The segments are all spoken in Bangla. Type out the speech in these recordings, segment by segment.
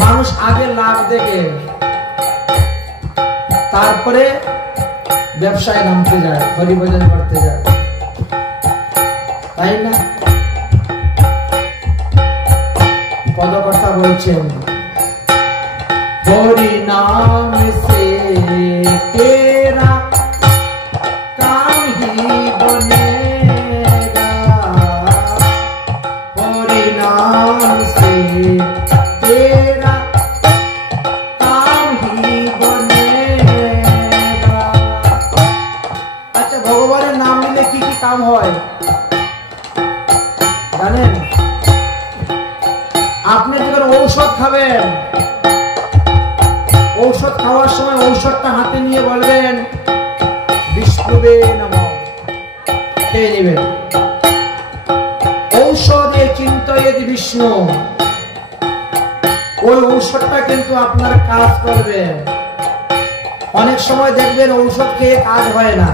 মানুষ আগে লাভ দেখে তারপরে ব্যবসায় নামতে যায়, হরিভজন করতে যায়, তাই না? পদকর্তা বলছেন হরি নাম সে তেরা কাম হি বনেগা, হরি নাম সে তেরা কাম হি বনেগা। আচ্ছা, ভগবানের নাম নিলে কি কি কাম হয় জানেন? আপনি যখন ঔষধ খাবেন, ঔষধ খাওয়ার সময় ঔষধটা হাতে নিয়ে বলবেন বিষ্ণুবে নমঃ, খেয়ে নেবেন। ঔষধে চিন্তয়েৎ বিষ্ণু, ওই ঔষধটা কিন্তু আপনার কাজ করবে। অনেক সময় দেখবেন ঔষধ খেয়ে কাজ হয় না,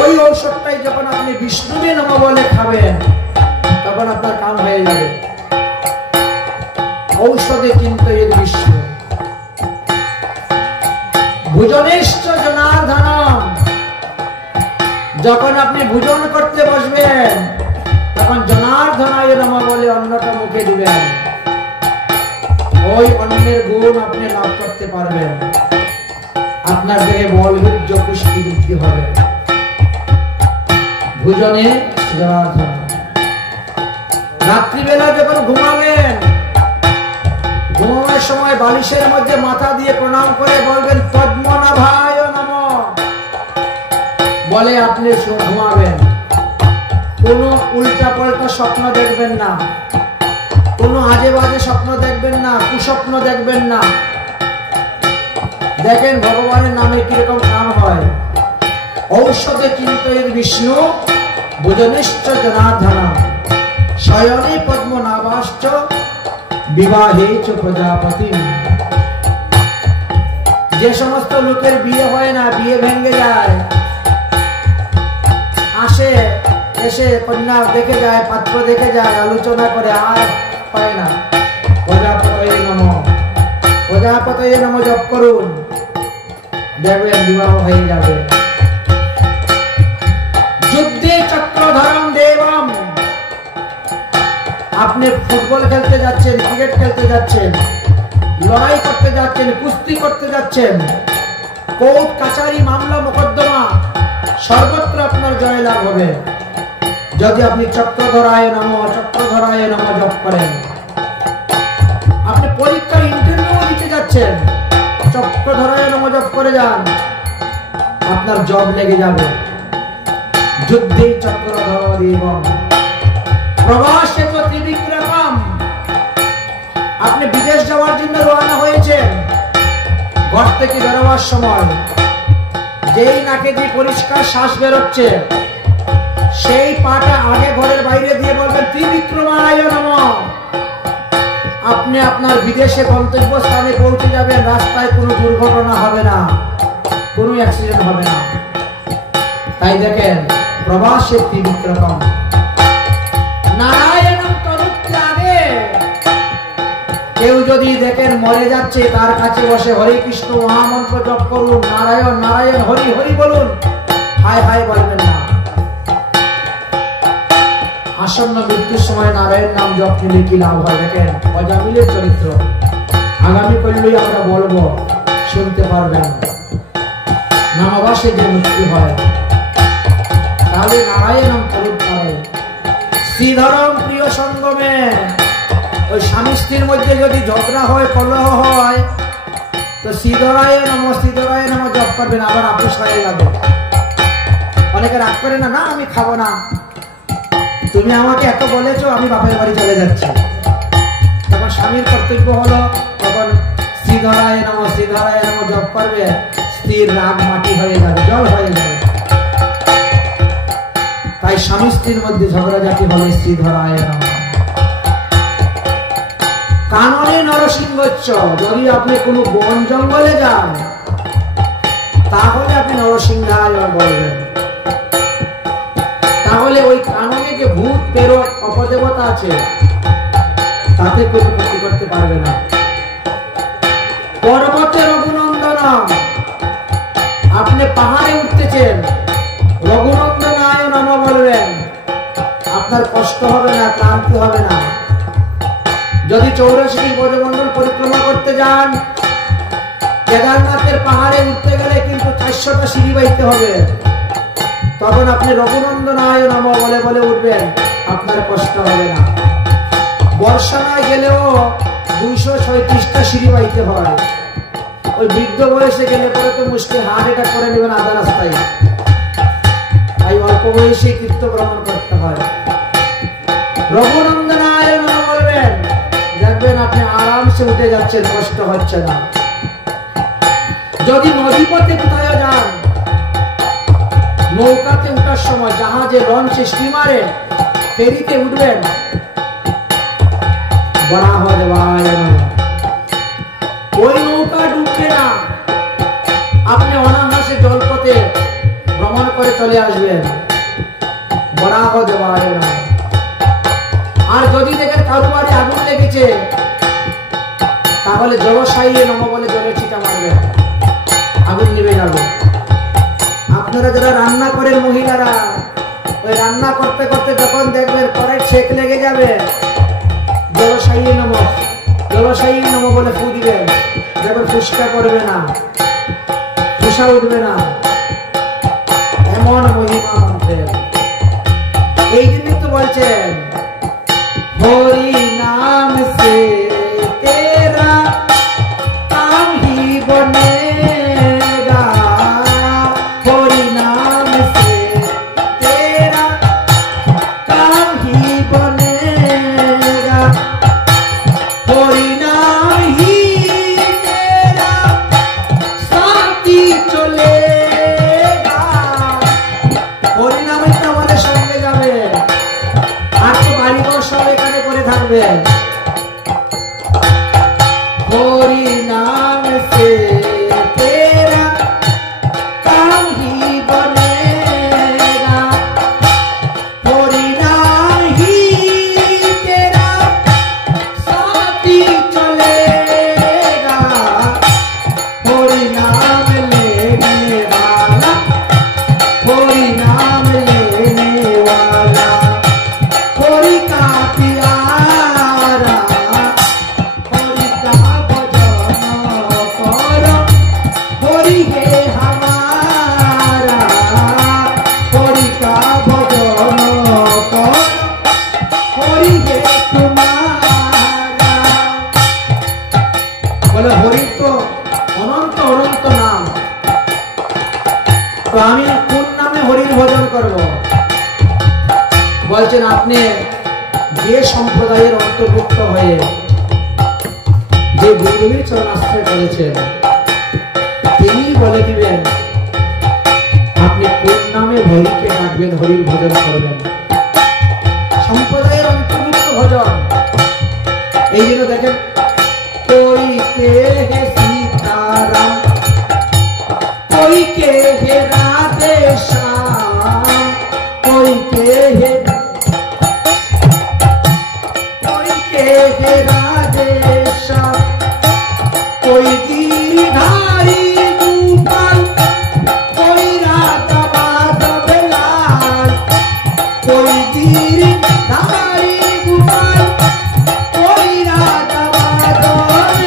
ওই ঔষধটাই যখন আপনি বিষ্ণুবে নমঃ বলে খাবেন তখন আপনার কাম হয়ে যাবে। ঔষধে চিন্তয়েৎ বিষ্ণু। ভোজনেশ্চ জনার্দনম, যখন আপনি ভোজন করতে বসবেন তখন জনার্দনায় নমঃ বলে অন্নটা মুখে দিবেন। ওই অন্নের গুণ আপনি লাভ করতে পারবেন, আপনার দেহে বল বীর্য পুষ্টি বৃদ্ধি হবে। ভোজনে জনার্দন। রাত্রিবেলা যখন ঘুমাবেন, ঘুমানোর সময় বালিশের মধ্যে মাথা দিয়ে প্রণাম করে বলবেন পদ্মনাভায় নমঃ বলে আপনি ঘুমাবেন। কোন উল্টা পাল্টা স্বপ্ন দেখবেন না, কোন আজে বাজে স্বপ্ন দেখবেন না, কুস্বপ্ন দেখবেন না। দেখেন ভগবানের নামে কিরকম কাম হয়। ঔষধে চিন্তয়েৎ বিষ্ণু, ভোজনেশ্চ জনার্দনম, শয়নে পদ্মনাভাশ্চ, বিবাহে চ প্রজাপতি। যে সমস্ত লোকের বিয়ে হয় না, বিয়ে ভেঙে যায়, আসে এসে কন্যা দেখে যায়, পাত্র দেখে যায়, আলোচনা করে আর পায় না, প্রজাপতয়ে নমঃ, প্রজাপতয়ে নমঃ জপ করুন, দেখবেন বিবাহ হয়ে যাবে। যুদ্ধে চক্রধরম দেবম, আপনি ফুটবল খেলতে যাচ্ছেন, ক্রিকেট খেলতে যাচ্ছেন, লড়াই করতে যাচ্ছেন, কুস্তি করতে যাচ্ছেন, কোর্ট কাচারি মামলা মোকদ্দমা সর্বত্র আপনার জয়লাভ হবে যদি আপনি চক্রধরায় নমঃ, চক্রধরায় নমঃ জপ করেন। আপনি পরীক্ষার ইন্টারভিউ দিতে যাচ্ছেন, চক্রধরায় নমঃ জপ করে যান, আপনার জব লেগে যাবে। যুদ্ধে চক্রধর দেবম, প্রবাসে তো ত্রিবিক্রমম, আপনি বিদেশ যাওয়ার জন্য রওনা হয়েছেন, ঘর থেকে বেরোবার সময় যেই নাকে দিয়ে পরিষ্কার শ্বাস বেরোচ্ছে, সেই পাটা আগে ঘরের বাইরে দিয়ে বলবেন ত্রিবিক্রমায় নমঃ। আপনি আপনার বিদেশে গন্তব্য স্থানে পৌঁছে যাবেন, রাস্তায় কোনো দুর্ঘটনা হবে না, কোনো অ্যাক্সিডেন্ট হবে না। তাই দেখেন প্রবাসে ত্রিবিক্রমম। নারায়ণম তনুত্যাগে, কেউ যদি দেখেন মরে যাচ্ছে, তার কাছে বসে হরে কৃষ্ণ মহামন্ত্র জপ করুন, নারায়ণ নারায়ণ হরি হরি বলুন, হায় হায় বলবেন না। আসন্ন মৃত্যুর সময় নারায়ণ নাম জপ নিলে কি লাভ হয় দেখেন। অজামিলের চরিত্র। এগুলোই আমরা বলবো, শুনতে পারবেন। নামাবাসে যে মুক্তি হয়, তাহলে নারায়ণম তরুৎপারে শ্রীধরম প্রিয় সঙ্গমে। ওই স্বামী স্ত্রীর মধ্যে যদি ঝগড়া হয়, কলহ হয়, তো শ্রীধরায় নম জপ করবেন, আবার আপোষ হয়ে যাবে। অনেকে রাগ করে না, না আমি খাবো না, তুমি আমাকে এত বলেছো, আমি বাপের বাড়ি চলে যাচ্ছি। তখন স্বামীর কর্তব্য হলো তখন শ্রীধরায় নম জপ করবে, স্ত্রীর রাগ মাটি হয়ে যাবে, জল হয়ে যাবে। তাই স্বামী স্ত্রীর মধ্যে ঝগড়াঝাটি হলে শ্রীধরায় নম। কাননে নরসিংহচ্চ, যদি আপনি কোনো বন জঙ্গলে যান, তাহলে আপনি নরসিংহায় বলবেন। তাহলে ওই কাননে যে ভূত প্রেরক অপদেবতা আছে, তাতে কোনো ক্ষতি করতে পারবে না। পর্বতে রঘুনন্দনম, আপনি পাহাড়ে উঠতেছেন, রঘুনন্দনায় নম বলবেন, আপনার কষ্ট হবে না, ক্লান্তি হবে না। যদি 84 ব্রজমণ্ডল পরিক্রমা করতে যান, কেদারনাথের পাহাড়ে উঠতে গেলে কিন্তু 400টা সিঁড়ি বাইতে হবে, তখন আপনি রঘুনন্দনায় নম বলে বলে উঠবেন, আপনার কষ্ট হবে না। বর্ষায় গেলেও 236টা সিঁড়ি বাইতে হয়। ওই বৃদ্ধ বয়সে গেলে পরে তো মুশকিল, হার্ট অ্যাটাক করে নেবেন আধা রাস্তায়। তাই অল্প বয়সে তীর্থ ভ্রমণ করতে হয়। রঘুনন্দনায় নম বলবেন, দেখবেন আপনি আরামসে উঠে যাচ্ছেন, কষ্ট হচ্ছে না। যদি নদীপথে কোথায় যান, নৌকাতে উঠার সময়, জাহাজে, লঞ্চে, স্টিমারে, ফেরিতে উঠবেন, ওই নৌকা ডুববে না, আপনি অনায়াসে জলপথে ভ্রমণ করে চলে আসবেন। বরাহ দেবায় নমঃ। আর যদি দেখেন কারো বাড়ি আগুন লেগেছে, তাহলে জলসাইয়ে নম বলে জলের ছিটা মারবেন, আগুন নিভে যাবে। আপনারা যারা রান্না করেন মহিলারা, ওই রান্না করতে করতে যখন দেখবেন কড়াই ছেক লেগে যাবে, জলসাইয়ে নম বলে ফু দিবেন, দেখবেন ফুসকা করবে না, ফুসা উঠবে না। এমন মহিমা মন্ত্রের। এই জন্যই তো বলছেন, হরি নাম সে তেরা কাম হি বনেগা, হরি নাম সে তেরা কাম হি বনেগা, হরি নাম হি তেরা সাথী চলেগা। হরি নামই তো আমাদের সঙ্গে যাবে, আর তো বাড়ি ঘর সব এখানে করে থাকবে। হরি নাম সে তেরা কাম হি বনেগা, হরি নাম হি তেরা সাথী চলেগা, হরি নাম লেনে वाला, हरि नाम लेने वाला, हरि का प्यारा, हरि का भजन करो, हरि है हमारा, हरि का भजन करो, हरि है तुम्हारा। बोले हरि तो अनंत अनंत नाम, तो আমি কোন নামে হরির ভজন করব? বলছেন আপনি যে সম্প্রদায়ের অন্তর্ভুক্ত হয়ে যে গুরুদেবের চরণাশ্রয় করেছেন, তিনি বলে দিবেন আপনি কোন নামে হরিকে ডাকবেন, হরির ভজন করবেন। সম্প্রদায়ের অন্তর্ভুক্ত ভজন। এই জন্য দেখেন, कोई के है सीताराम, कोई के है राधे श्याम, कोई के है राधे श्याम, कोई गिरधारी गोपाल, कोई राधा माधव लाल, कोई गिरधारी गोपाल, कोई राधा माधव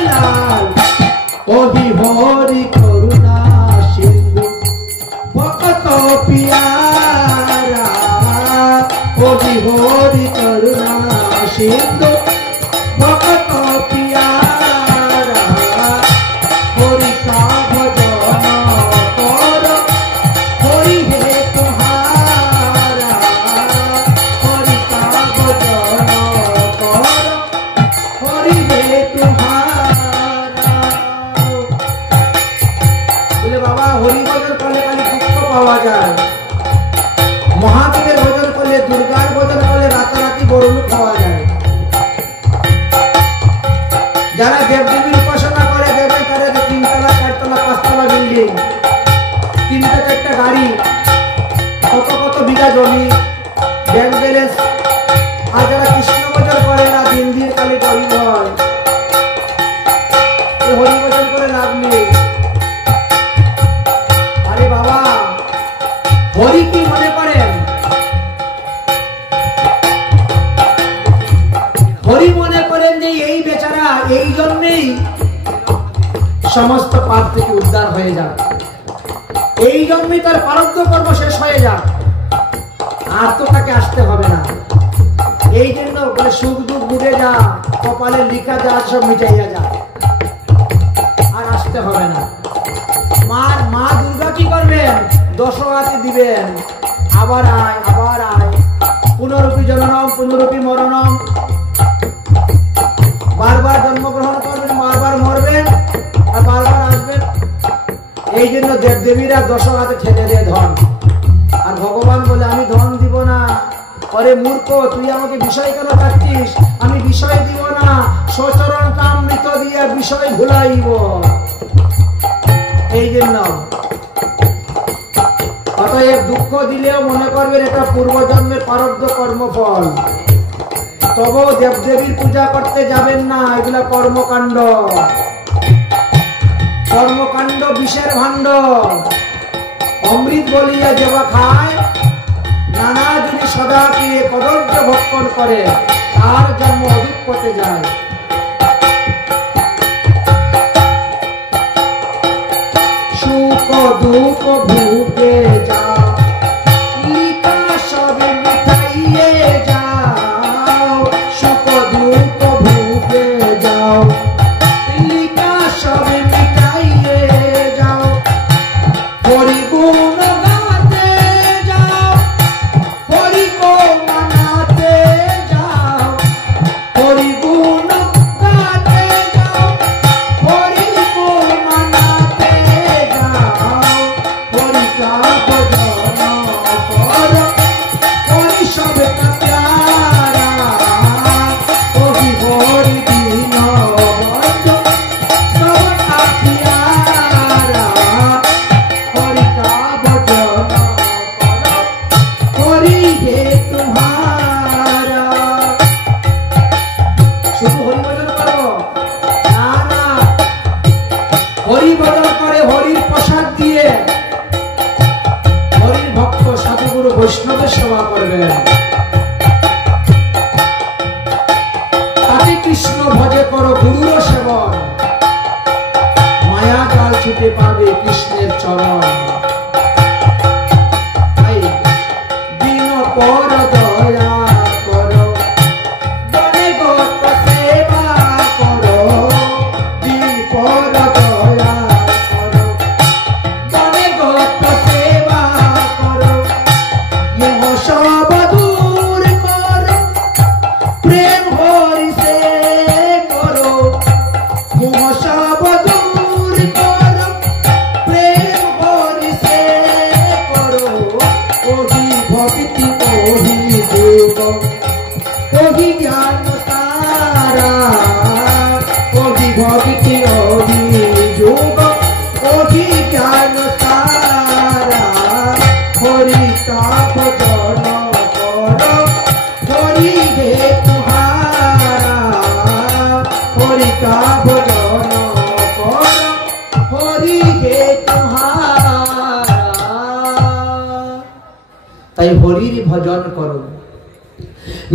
लाल, দেবদেবীর উপাসনা করে, দেবেন তারা 3 তলা 4 তলা 5 তলা বিল্ডিং, 3টা 4টা গাড়ি, কত কত বিঘা জমি, ব্যাংক ব্যালেন্স। আর যারা কৃষ্ণ ভজন করে না, দিন দিন খালি গরিব হয়। এই হরি ভজন করে লাভ নেই। আরে বাবা, হরি কি মনে করেন? হরি মনে করেন যে এই বেচারা এই জন্যেই সমস্ত পাপ থেকে উদ্ধার হয়ে যাক, এই জন্যই তার প্রারব্ধ কর্ম শেষ হয়ে যাক, আর তো তাকে আসতে হবে না। এই জন্য বলে সুখ দুঃখ বুঝে যা, কপালে লিখা যা, সব মিটাইয়া যা, আর আসতে হবে না। মা দুর্গা কি করবেন? 10 হাতে দিবেন, আবার আয় আবার আয়, পুনরূপী জননম পুনরূপী মরণম, বারবার জন্মগ্রহণ করবেন, বারবার মরবেন, আর বারবার আসবেন। এই জন্য দেবদেবীরা 10 হাতে ঠেলে দেয় ধন। আর ভগবান বলে আমি ধন দিব না। আরে মূর্খ, তুই আমাকে বিষয় কেন চাচ্ছিস? আমি বিষয় দিব না, সচরণ কামৃত দিয়ে বিষয় ভুলাইব। এই জন্য অতএব দুঃখ দিলেও মনে করবেন এটা পূর্বজন্মের প্রারব্ধ কর্মফল। তবুও দেবদেবীর পূজা করতে যাবেন না, এগুলা কর্মকাণ্ড। কর্মকাণ্ড বিষের ভাণ্ড। অমৃত বলিয়া যেবা খায়, নানা যদি সদা পেয়ে কদর্য ভক্ষণ করে, তার জন্ম অধিক পথে যায়। সুখ দুঃখ ভুগে যাও, লিখা সবে মিটাইয়ে যাও। সুখ দুঃখ ভুগে যাও, লিখা সবে মিটাইয়ে যাও। হরিগুণ গাতে যাও, হরিকো মানাতে যাও। হরিগুণ গাতে যাও, হরিকো মানাতে যাও। হরিকা ভজন করো, হরি সবে প্যারা। হরি হরি দিন বন্ধ সব আখিয়ারা। হরিকা ভজন করো, হরি হে তোমারা। শুধু হরি ভজন করো না, না, হরি ভজন করে হরির প্রসাদ দিয়ে হরির ভক্ত সাধুগুরু বৈষ্ণবের সেবা করবেন। তাতে কৃষ্ণ ভজে করো গুরুর সেবন, মায়া জাল ছুটে পাবে কৃষ্ণের চরণ। তাই দিন পর দয়া করো, জনে গত সেবা করো। দিন পর দয়া করো, জনে গত সেবা করো। মোহ সব দূর করো, প্রেম হরি সে করো। মোহ সব দূর করো, প্রেম হরি সে করো। ওহি ভক্তি ওহি যোগ, ওহি জ্ঞান তারা। ওহি ভক্তি ওহি যোগ, ওহি জ্ঞান তারা। হরি কা ভজন করো, হরি হে তুহারা। হরি কা ভজন করো, হরি হে তুহারা। তাই হরির ভজন করো।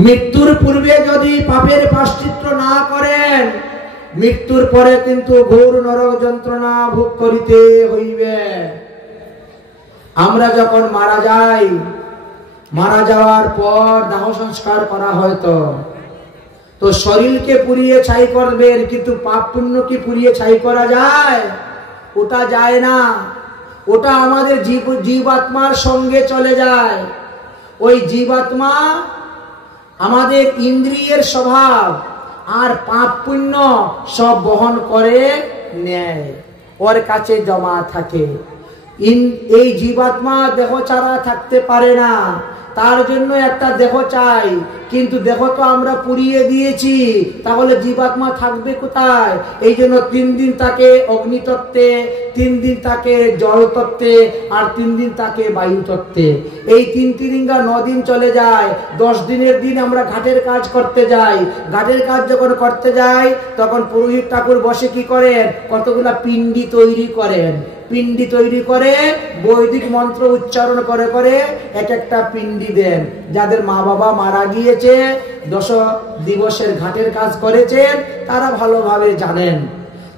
মৃত্যুর পূর্বে যদি পাপের প্রায়শ্চিত্ত না করেন, মৃত্যুর পরে কিন্তু ঘোর নরক যন্ত্রণা ভোগ করিতে হইবে। আমরা যখন মারা যাই, মারা যাওয়ার পর দাহ সংস্কার করা হয়তো, তো শরীরকে পুড়িয়ে ছাই করবেন, কিন্তু পাপ পুণ্য কি পুড়িয়ে ছাই করা যায়? ওটা যায় না। ওটা আমাদের জীবাত্মার সঙ্গে চলে যায়। ওই জীবাত্মা আমাদের ইন্দ্রিয়ের স্বভাব আর পাপ পুণ্য সব বহন করে নেয়, ওর কাছে জমা থাকে। এই জীবাত্মা দেহ ছাড়া থাকতে পারে না, তার জন্য একটা দেহ চাই, কিন্তু দেহ তো আমরা পুড়িয়ে দিয়েছি, তাহলে জীবাত্মা থাকবে কোথায়? এই জন্য 3 দিন তাকে অগ্নিতত্ত্বে, 3 দিন তাকে জল তত্ত্বে, আর 3 দিন তাকে বায়ু তত্ত্বে। এই 3 তিরিঙ্গা 9 দিন চলে যায়। 10 দিনের দিন আমরা ঘাটের কাজ করতে যাই। ঘাটের কাজ যখন করতে যাই তখন পুরোহিত ঠাকুর বসে কি করেন, কতগুলা পিণ্ডি তৈরি করেন। পিণ্ডি তৈরি করে বৈদিক মন্ত্র উচ্চারণ করে করে এক একটা পিণ্ডি দেন। যাদের মা বাবা মারা গিয়েছে, 10 দিবসের ঘাটের কাজ করেছেন, তারা ভালোভাবে জানেন।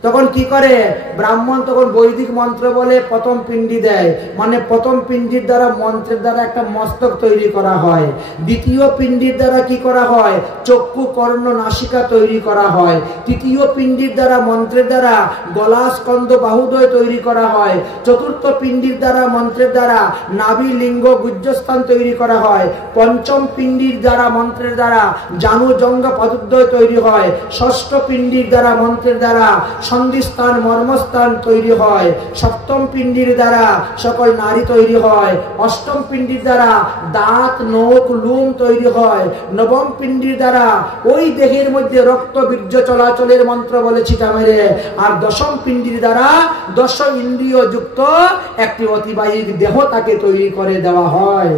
তখন কি করে ব্রাহ্মণ, তখন বৈদিক মন্ত্র বলে প্রথম পিণ্ডি দেয়, মানে প্রথম পিণ্ডির দ্বারা, মন্ত্রের দ্বারা একটা মস্তক তৈরি করা হয়। দ্বিতীয় পিণ্ডির দ্বারা কি করা হয়, চক্ষু কর্ণ নাসিকা তৈরি করা হয়। তৃতীয় পিণ্ডির দ্বারা, মন্ত্রের দ্বারা গলা স্কন্ধ বাহুদ্বয় তৈরি করা হয়। চতুর্থ পিণ্ডির দ্বারা, মন্ত্রের দ্বারা নাভি লিঙ্গ গুজ্জস্থান তৈরি করা হয়। পঞ্চম পিণ্ডির দ্বারা, মন্ত্রের দ্বারা জানু জঙ্গ পদোদ্বয় তৈরি হয়। ষষ্ঠ পিণ্ডির দ্বারা, মন্ত্রের দ্বারা সন্ধিস্থান মর্মস্থান তৈরি হয়। সপ্তম পিণ্ডির দ্বারা সকল নারী তৈরি হয়। অষ্টম পিণ্ডির দ্বারা দাঁত নখ লুম তৈরি হয়। নবম পিণ্ডির দ্বারা ওই দেহের মধ্যে রক্ত বীর্য চলাচলের মন্ত্র বলে ছিটা মেরে। আর দশম পিণ্ডির দ্বারা 10 ইন্দ্রিয় যুক্ত একটি অতিবাহিক দেহ তাকে তৈরি করে দেওয়া হয়।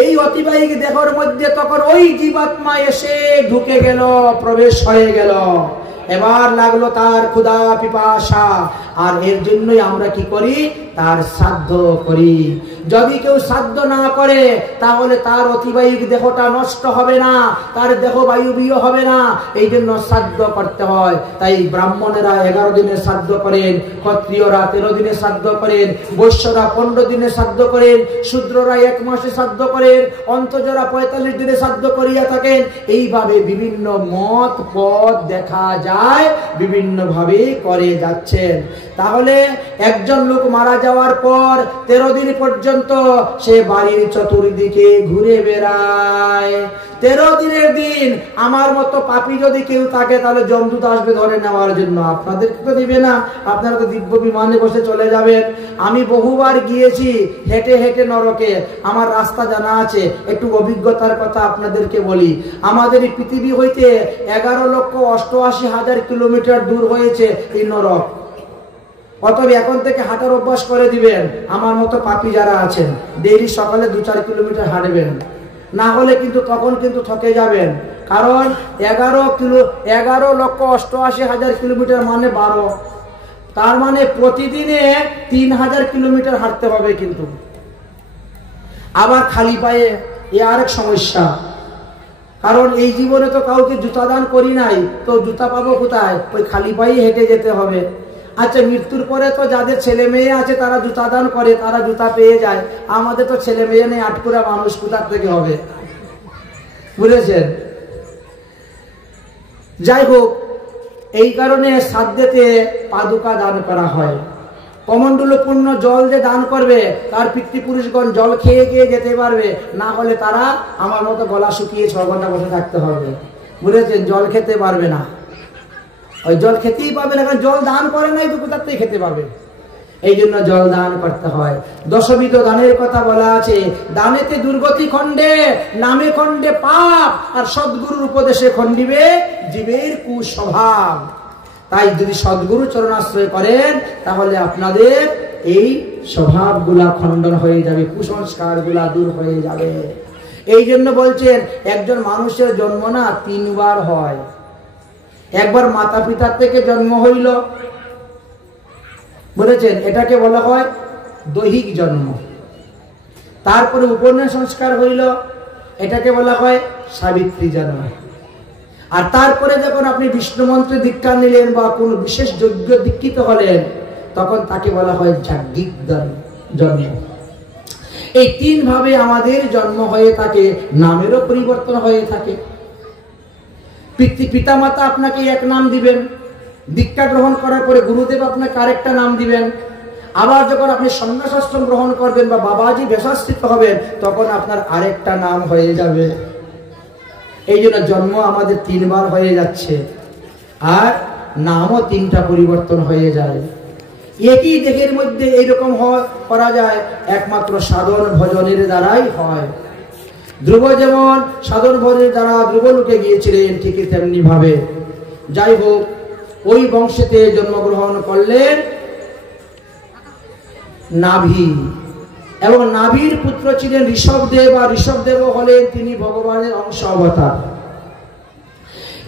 এই অতিবাহিক দেহের মধ্যে তখন ওই জীবাত্মা এসে ঢুকে গেল, প্রবেশ হয়ে গেল। এবার লাগলো তার ক্ষুধা পিপাসা, আর এর জন্যই আমরা কি করি, তার শ্রাদ্ধ করি। যদি কেউ শ্রাদ্ধ না করে তাহলে তার অতিবাহিক দেহটা নষ্ট হবে না, তার দেহ বায়ুবীয় হবে না, এই জন্য শ্রাদ্ধ করতে হয়। তাই ব্রাহ্মণেরা 11 দিনে শ্রাদ্ধ করেন, ক্ষত্রিয়রা 13 দিনে শ্রাদ্ধ করেন, বৈশ্যরা 15 দিনে শ্রাদ্ধ করেন, শূদ্ররা 1 মাসে শ্রাদ্ধ করেন, অন্তজরা 45 দিনে শ্রাদ্ধ করিয়া থাকেন। এইভাবে বিভিন্ন মত পথ দেখা যায়, বিভিন্ন ভাবে করে যাচ্ছেন। তাহলে একজন লোক মারা যাওয়ার পর 13 দিন পর্যন্ত সে বাড়ির চতুর্দিকে ঘুরে বেড়ায়। 13 দিনের দিন আমার মতো পাপী যদি কেউ থাকে তাহলে জমদূত আসবে ধরে নেওয়ার জন্য। আপনাদেরকে তো দিবে না, আপনারা তো দিব্য বিমানে বসে চলে যাবেন। আমি বহুবার গিয়েছি হেঁটে হেঁটে নরকে, আমার রাস্তা জানা আছে। একটু অভিজ্ঞতার কথা আপনাদেরকে বলি। আমাদের এই পৃথিবী হইতে 11,88,000 কিলোমিটার দূর হয়েছে এই নরক। অতএব এখন থেকে হাঁটার অভ্যাস করে দিবেন। আমার মতো পাপী যারা আছেন ডেইলি সকালে 2-4 কিলোমিটার হাঁটবেন, না হলে কিন্তু তখন কিন্তু থকে যাবেন। কারণ 11,88,000 কিলোমিটার মানে 12, তার মানে প্রতিদিনে 3000 কিলোমিটার হাঁটতে হবে। কিন্তু আবার খালি পায়ে, এ আরেক সমস্যা। কারণ এই জীবনে তো কাউকে জুতা দান করি নাই, তো জুতা পাবো কোথায়? ওই খালি পায়ে হেঁটে যেতে হবে। আচ্ছা, মৃত্যুর পরে তো যাদের ছেলে মেয়ে আছে তারা জুতা দান করে, তারা জুতা পেয়ে যায়। আমাদের তো ছেলে মেয়ে নেই, আটকুরা মানুষ, কোথার থেকে হবে? বুঝেছেন? যাই হোক, এই কারণে শ্রাদ্ধেতে পাদুকা দান করা হয়। কমণ্ডলপূর্ণ জল যে দান করবে তার পিতৃপুরুষগণ জল খেয়ে গিয়ে যেতে পারবে, না হলে তারা আমার মতো গলা শুকিয়ে 6 ঘন্টা বসে থাকতে হবে। বুঝেছেন? জল খেতে পারবে না, ওই জল খেতেই পাবে না, কারণ জল দান করে নাই তো কোথার থেকে খেতে পাবে। এই জন্য জল দান করতে হয়। 10বিধ দানের কথা বলা আছে। দানেতে দুর্গতি খণ্ডে, নামে খণ্ডে পাপ, আর সদ্গুরুর উপদেশে খণ্ডিবে জীবের কুস্বভাব। তাই যদি সদ্গুরু চরণাশ্রয় করেন তাহলে আপনাদের এই স্বভাবগুলা খণ্ডন হয়ে যাবে, কুসংস্কারগুলা দূর হয়ে যাবে। এই জন্য বলছেন একজন মানুষের জন্ম না 3 বার হয়। একবার মাতা পিতার থেকে জন্ম হইল, বলেছেন, এটাকে বলা হয় দৈহিক জন্ম। তারপরে উপনয়ন সংস্কার হইল, এটাকে বলা হয় সাবিত্রী জন্ম। আর তারপরে যখন আপনি বিষ্ণু মন্ত্রে দীক্ষা নিলেন বা কোন বিশেষ যজ্ঞ দীক্ষিত হলেন, তখন তাকে বলা হয় যাজ্ঞিক জন্ম। এই 3 ভাবে আমাদের জন্ম হয়ে থাকে, নামেরও পরিবর্তন হয়ে থাকে। পিতামাতা আপনাকে এক নাম দিবেন, দীক্ষা গ্রহণ করার পরে গুরুদেব আপনাকে আরেকটা নাম দিবেন। আবার যখন আপনি সন্ন্যাসাশ্রম গ্রহণ করবেন বা বাবাজি বেশাশ্রিত হবেন, তখন আপনার আরেকটা নাম হয়ে যাবে। এই জন্য জন্ম আমাদের 3 বার হয়ে যাচ্ছে, আর নামও 3টা পরিবর্তন হয়ে যায়। একই দেহের মধ্যে এইরকম করা যায় একমাত্র সাধন ভজনের দ্বারাই হয়। ধ্রুব যেমন সাধন ভজনের দ্বারা ধ্রুবলোকে গিয়েছিলেন, ঠিকই তেমনি ভাবে যাই হোক ওই বংশেতে জন্মগ্রহণ করলেন নাভি, এবং নাভির পুত্র ছিলেন ঋষভদেব, আর ঋষভদেব হলেন তিনি ভগবানের অংশ অবতার।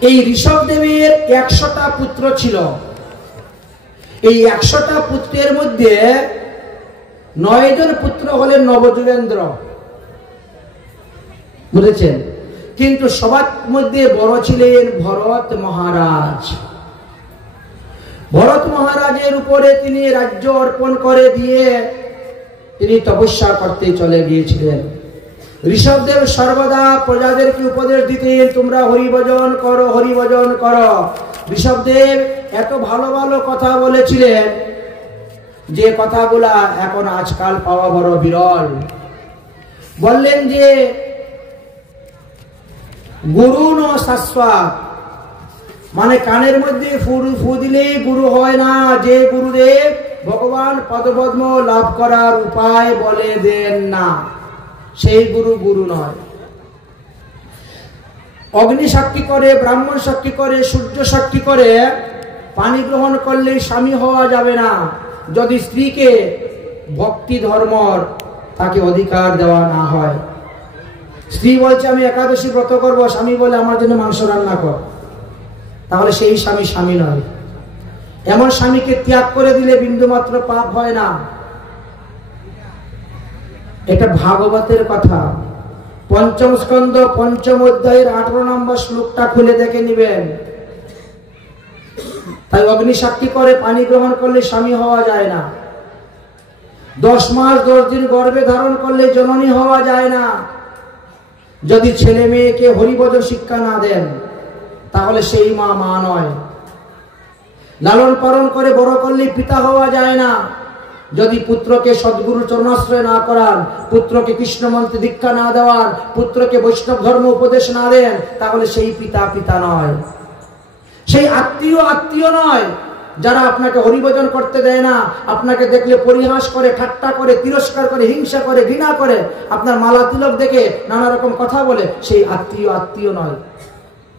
এই ঋষভদেবের 100টা পুত্র ছিল। এই 100টা পুত্রের মধ্যে 9 জন পুত্র হলেন নবযুগেন্দ্র, বুঝেছেন? কিন্তু সবার মধ্যে বড় ছিলেন ভরত মহারাজ। ভরত মহারাজের উপরে তিনি রাজ্য অর্পণ করে দিয়ে তিনি তপস্যা করতে চলে গিয়েছিলেন। ঋষভদেব সর্বদা প্রজাদেরকে উপদেশ দিতেন, তোমরা হরিভজন করো, হরিভজন করো। ঋষভদেব এত ভালো ভালো কথা বলেছিলেন যে কথাগুলা এখন আজকাল পাওয়া বড় বিরল। বললেন যে গুরু ন শাশ্বত, মানে কানের মধ্যে ফু দিলেই গুরু হয় না। যে গুরুদেব ভগবান পদপদ্ম লাভ করার উপায় বলে দেন না, সেই গুরু গুরু নয়। অগ্নি সাক্ষী করে, ব্রাহ্মণ সাক্ষী করে, সূর্য সাক্ষী করে পানি গ্রহণ করলে স্বামী হওয়া যাবে না যদি স্ত্রীকে ভক্তি ধর্মর তাকে অধিকার দেওয়া না হয়। স্ত্রী বলছে আমি একাদশী ব্রত করবো, স্বামী বলে আমার জন্য মাংস রান্না কর, তাহলে সেই স্বামী স্বামী নয়। এমন স্বামীকে ত্যাগ করে দিলে বিন্দুমাত্র পাপ হয় না। এটা ভাগবতের কথা। পঞ্চম স্কন্ধ 5ম অধ্যায়ের 18 নম্বর শ্লোকটা খুলে দেখে নিবেন। তাই অগ্নি সাক্ষী করে পানি গ্রহণ করলে স্বামী হওয়া যায় না। 10 মাস 10 দিন গর্ভে ধারণ করলে জননী হওয়া যায় না। যদি ছেলে মেয়েকে হরিভজন শিক্ষা না দেন তাহলে সেই মা মা নয়। লালন পালন করে বড় করলে পিতা হওয়া যায় না। যদি পুত্রকে সদ্গুরু চরণাশ্রয় না করান, পুত্রকে কৃষ্ণ মন্ত্রে দীক্ষা না দেওয়ান, পুত্রকে বৈষ্ণব ধর্ম উপদেশ না দেন, তাহলে সেই পিতা পিতা নয়, সেই আত্মীয় আত্মীয় নয়। যারা আপনাকে হরিভজন করতে দেয় না, আপনাকে দেখলে পরিহাস করে, ঠাট্টা করে, তিরস্কার করে, হিংসা করে, ঘৃণা করে, আপনার মালা তিলক দেখে নানা রকম কথা বলে, সেই আত্মীয় আত্মীয় নয়।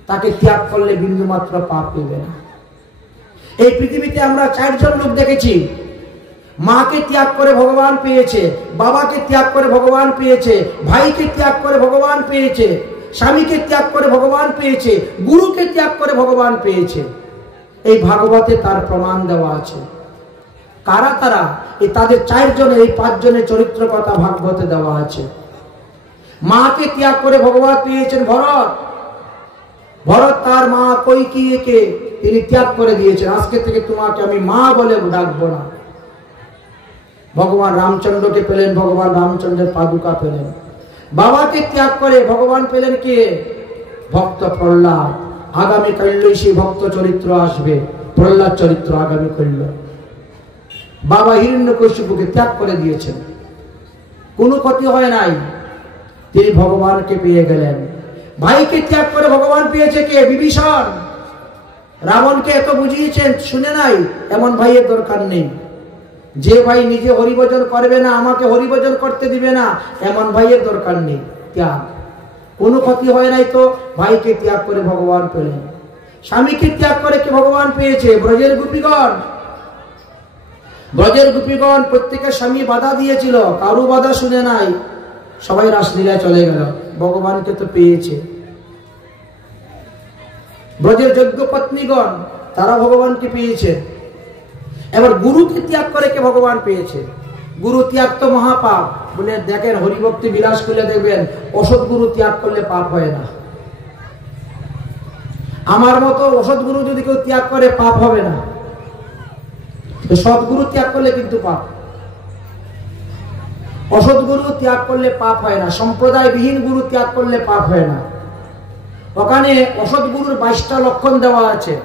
তাকে ত্যাগ করলে বিন্দুমাত্র পাপ পেবে না। এই পৃথিবীতে আমরা 4 জন লোক দেখেছি। মাকে ত্যাগ করে ভগবান পেয়েছে, বাবাকে ত্যাগ করে ভগবান পেয়েছে, ভাইকে ত্যাগ করে ভগবান পেয়েছে, স্বামীকে ত্যাগ করে ভগবান পেয়েছে, গুরুকে ত্যাগ করে ভগবান পেয়েছে। এই ভাগবতে তার প্রমাণ দেওয়া আছে। কারা তারা? এই তাদের 4 জনের, এই 5 জনের চরিত্র কথা ভাগবতে দেওয়া আছে। মাকে ত্যাগ করে ভগবান পেয়েছেন ভরত। ভরত তার মা কৈকেয়ীকে তিনি ত্যাগ করে দিয়েছেন, আজকে থেকে তোমাকে আমি মা বলে ডাকবো না। ভগবান রামচন্দ্রকে পেলেন, ভগবান রামচন্দ্রের পাদুকা পেলেন। বাবাকে ত্যাগ করে ভগবান পেলেন কে? ভক্ত প্রহ্লাদ। আগামী কাল্যই সেই ভক্ত চরিত্র আসবে, প্রহ্লাদ চরিত্র আগামী কাল্য। বাবা হিরণ্যকশিপুকে ত্যাগ করে দিয়েছেন, কোনো ক্ষতি হয় নাই, তিনি ভগবানকে পেয়ে গেলেন। ভাইকে ত্যাগ করে ভগবান পেয়েছে কে? বিভীষণ। রাবণকে এত বুঝিয়েছেন, শুনে নাই, এমন ভাইয়ের দরকার নেই। যে ভাই নিজে হরিভজন করবে না, আমাকে হরিভজন করতে দিবে না, এমন ভাইয়ের দরকার নেই। ত্যাগ, কোনো ক্ষতি হয় নাই, তো ভাইকে ত্যাগ করে ভগবান পেলেন। স্বামীকে ত্যাগ করে কে ভগবান পেয়েছে? ব্রজের গোপীগণ। ব্রজের গোপীগণ প্রত্যেকের স্বামী বাধা দিয়েছিল, কারো বাধা শুনে নাই, সবাই রাসলীলায় চলে গেল, ভগবানকে তো পেয়েছে। ব্রজের যোগ্য পত্নীগণ তারা ভগবানকে পেয়েছে। এবার গুরুকে ত্যাগ করে কে ভগবান পেয়েছে? গুরু ত্যাগ তো মহাপাপ বলে দেখেন, হরিভক্তি বিলাস খুলে দেখবেন, অসৎ গুরু ত্যাগ করলে পাপ হয় না। আমার মতো অসৎ গুরু যদি কেউ ত্যাগ করে পাপ হবে না, সৎগুরু ত্যাগ করলে কিন্তু পাপ। অসৎ গুরু ত্যাগ করলে পাপ হয় না, সম্প্রদায় বিহীন গুরু ত্যাগ করলে পাপ হয় না। ওখানে অসৎ গুরুর 22টা লক্ষণ দেওয়া আছে।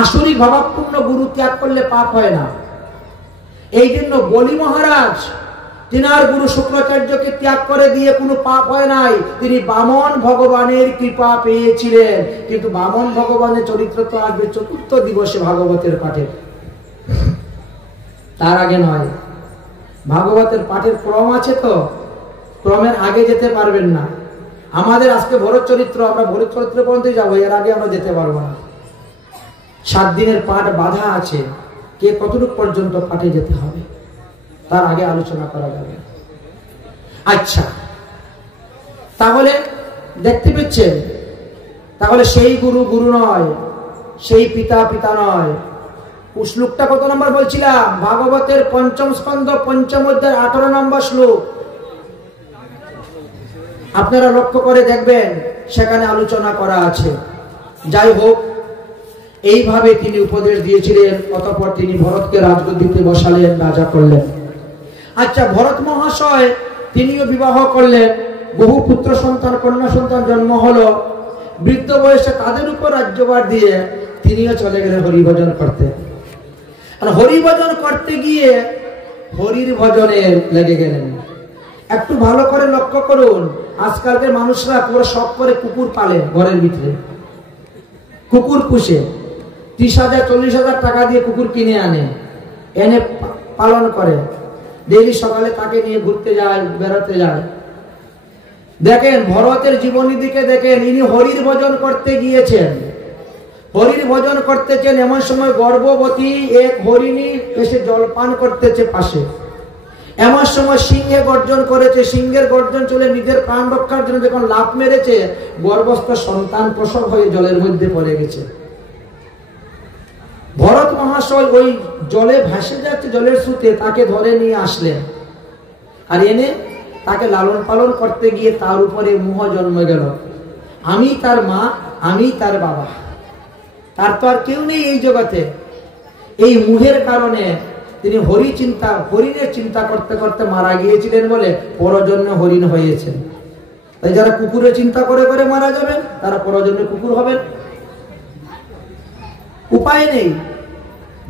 আসরিক ভাবাপূর্ণ গুরু ত্যাগ করলে পাপ হয় না। এই জন্য বলি মহারাজ তিনার গুরু শুক্রাচার্যকে ত্যাগ করে দিয়ে কোনো পাপ হয় নাই। তিনি বামন ভগবানের কৃপা পেয়েছিলেন। কিন্তু বামন ভগবানের চরিত্র তো আসবে 4র্থ দিবসে ভাগবতের পাঠে। তার আগে নয়। ভাগবতের পাঠের ক্রম আছে, তো ক্রমের আগে যেতে পারবেন না। আমাদের আজকে ভরত চরিত্র, আমরা ভরত চরিত্র পর্যন্তই যাবো, এর আগে আমরা যেতে পারবো না। 7 দিনের পাঠ বাধা আছে, কে কতটুকু পর্যন্ত পাঠে যেতে হবে তার আগে আলোচনা করা যাবে। আচ্ছা, তাহলে দেখতে পেয়েছেন, তাহলে সেই গুরু গুরু নয়, সেই পিতা পিতা নয়। শ্লোকটা কত নম্বর বলছিলাম? ভাগবতের 5ম স্কন্ধ 5ম অধ্যায় 18 নম্বর শ্লোক। আপনারা লক্ষ্য করে দেখবেন, সেখানে আলোচনা করা আছে। যাই হোক, এইভাবে তিনি উপদেশ দিয়েছিলেন। অতঃপর তিনি ভরতকে রাজগদ্দিতে বসালেন, রাজা করলেন। আচ্ছা, ভরত মহাশয় তিনিও বিবাহ করলেন, বহু পুত্র সন্তান কন্যা সন্তান জন্ম হলো। বৃদ্ধ বয়সে তাদের উপর রাজ্যভার দিয়ে তিনিও চলে গেলেন হরিভজন করতে। আর হরিভজন করতে গিয়ে হরির ভজনে লেগে গেলেন। একটু ভালো করে লক্ষ্য করুন, আজকালকার মানুষরা পুরো শখ করে কুকুর পালে, ঘরের ভিতরে কুকুর পুষে 30,000 40,000 টাকা দিয়ে কুকুর কিনে আনে, এনে পালন করে। ডেইলি সকালে তাকে নিয়ে ঘুরতে যায়, বেড়াতে যায়। দেখেন ভরতের জীবনী দিকে দেখেন, ইনি হরির ভজন করতে গিয়েছেন, হরির ভজন করতেছেন। এমন সময় গর্ভবতী এক হরিণী এসে জলপান করতেছে পাশে। এমন সময় সিংহে গর্জন করেছে, সিংহের গর্জন চলে নিজের প্রাণ রক্ষার জন্য যখন লাফ মেরেছে, গর্ভস্থ সন্তান প্রসব হয়ে জলের মধ্যে পড়ে গেছে। ভরত মহাশয় ওই জলে ভাসে যাচ্ছে, জলের স্রোতে তাকে ধরে নিয়ে আসলেন। আর এনে তাকে লালন পালন করতে গিয়ে তার উপরে মোহ জন্মে গেল, আমি তার মা, আমি তার বাবা, তার তো আর কেউ নেই এই জগতে। এই মোহের কারণে তিনি হরিণের চিন্তা করতে করতে মারা গিয়েছিলেন বলে পরজন্মে হরিণ হয়েছেন। তাই যারা কুকুরের চিন্তা করে করে মারা যাবেন, তারা পরজন্মে কুকুর হবেন। উপায় নেই।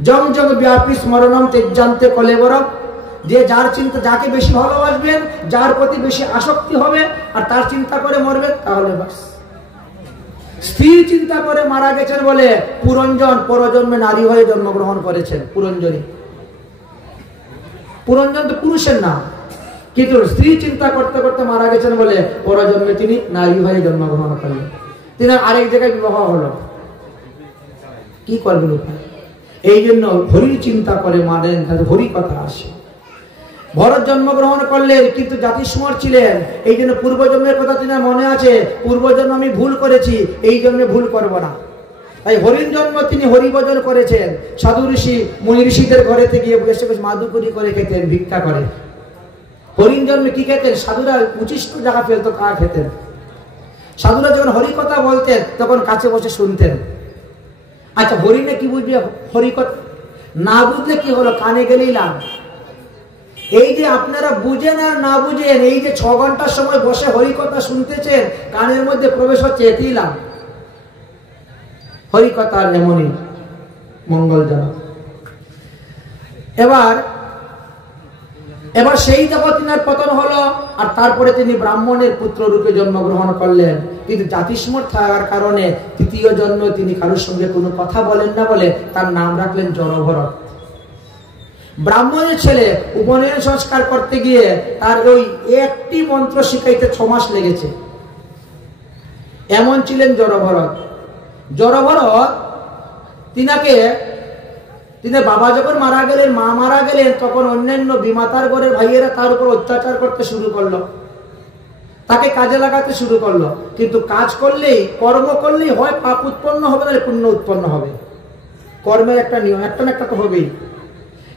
জং জং ব্যাপী স্মরণম তেজান্তে কলেবরম। যে যার চিন্তা, যাকে বেশি ভালোবাসবেন, যার প্রতি বেশি আসক্তি হবে, আর তার চিন্তা করে মরবেন, তাহলে বাস। স্থির চিন্তা করে মারা গেছেন বলে পুরঞ্জন পরজন্মে নারী হয়ে জন্মগ্রহণ করেছেন। পুরঞ্জনী, পুরঞ্জন তো পুরুষের নাম, কিন্তু স্ত্রী চিন্তা করতে করতে মারা গেছেন বলে পরজন্মে তিনি নারী হয়ে জন্মগ্রহণ করলেন। তিনি আরেক জায়গায় বিবাহ হলো, কি করবেন উপায়? এই জন্য হরির চিন্তা করে মানেন, হরি কথা আসে। ভরত জন্মগ্রহণ করলেন, কিন্তু জাতিস্মর ছিলেন। এই জন্য পূর্বজন্মের কথা তিনি মনে আছে, পূর্বজন্ম আমি ভুল করেছি, এই জন্য ভুল করব না। তাই হরিণ জন্ম তিনি হরিভজন করেছেন। সাধু ঋষি মুনি ঋষিদের ঘরে থেকে বসে বসে মাদুকুরি করে খেতেন, ভিক্ষা করে। হরিণ জন্মে কি খেতেন? সাধুরা উচিষ্ট জায়গা ফেলতো, তা খেতেন। সাধুরা যখন হরি কথা বলতেন, তখন কাছে বসে শুনতেন। আচ্ছা, হরিণে কি বুঝবে হরি কথা? না বুঝলে কি হলো, কানে গেলেই লাভ। এই যে আপনারা বুঝেন আর না বুঝেন, এই যে 6 ঘন্টার সময় বসে হরি কথা শুনতেছেন, কানের মধ্যে প্রবেশ হচ্ছে, এতেই লাভ। হরি কথা এমনই মঙ্গলজনক। এবার সেই যখন তিনার পতন হলো, আর তারপরে তিনি ব্রাহ্মণের পুত্র রূপে জন্মগ্রহণ করলেন। কিন্তু জাতিস্মর থাকার কারণে তৃতীয় জন্ম তিনি কারোর সঙ্গে কোনো কথা বলেন না বলে তার নাম রাখলেন জড়ভরত। ব্রাহ্মণের ছেলে উপনয়ন সংস্কার করতে গিয়ে তার ওই একটি মন্ত্র শিখাইতে 6 মাস লেগেছে। এমন ছিলেন জড়ভরত। জড়ভরত তিনি বাবা যখন মারা গেলেন, মা মারা গেলেন, তখন অন্যান্য বিমাতার ঘরের ভাইয়েরা তার উপর অত্যাচার করতে শুরু করলো, তাকে কাজে লাগাতে শুরু করলো। কিন্তু কাজ করলেই, কর্ম করলেই হয় পাপ উৎপন্ন হবে, না পুণ্য উৎপন্ন হবে। কর্মের একটা নিয়ম, একটা না একটা তো হবেই।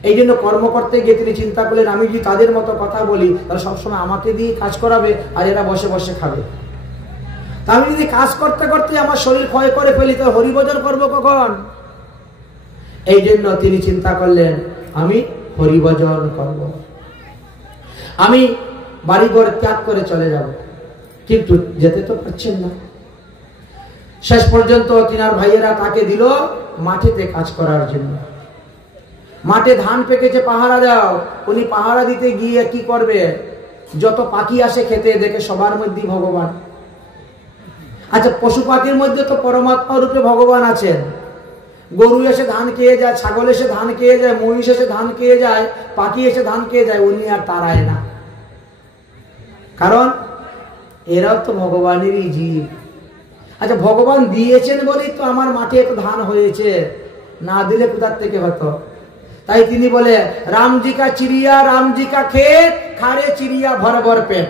এই জন্য কর্ম করতে গিয়ে তিনি চিন্তা করলেন, আমি যদি তাদের মতো কথা বলি, তাহলে সবসময় আমাকে দিয়ে কাজ করাবে, আর এরা বসে বসে খাবে। তা আমি যদি কাজ করতে করতে আমার শরীর ক্ষয় করে ফেলি, তাহলে হরিভজন করবো কখন? এই জন্য তিনি চিন্তা করলেন, আমি হরিভজন করব, আমি বাড়িঘর ত্যাগ করে চলে যাব। কিন্তু যেতে তো পারছেন না। শেষ পর্যন্ত তিনার ভাইয়েরা তাকে দিল মাঠেতে কাজ করার জন্য। মাঠে ধান পেকেছে, পাহারা দাও। উনি পাহারা দিতে গিয়ে কি করবে? যত পাখি আসে খেতে, দেখে সবার মধ্যেই ভগবান। আচ্ছা, পশু পাখির মধ্যে তো পরমাত্মা রূপে ভগবান আছেন। গরু এসে ধান খেয়ে যায়, ছাগল এসে ধান খেয়ে যায়, মহিষ এসে ধান খেয়ে যায়, পাখি এসে ধান খেয়ে যায়, উনি আর তাড়ায় না। কারণ এরাও তো ভগবানেরই জীব। আচ্ছা, ভগবান দিয়েছেন বলেই তো আমার মাঠে এত ধান হয়েছে, না দিলে কোথার থেকে হতো? তাই তিনি বলে, রামজি কা চিড়িয়া রামজি কা খেত, খারে চিড়িয়া ভর ভর পেট।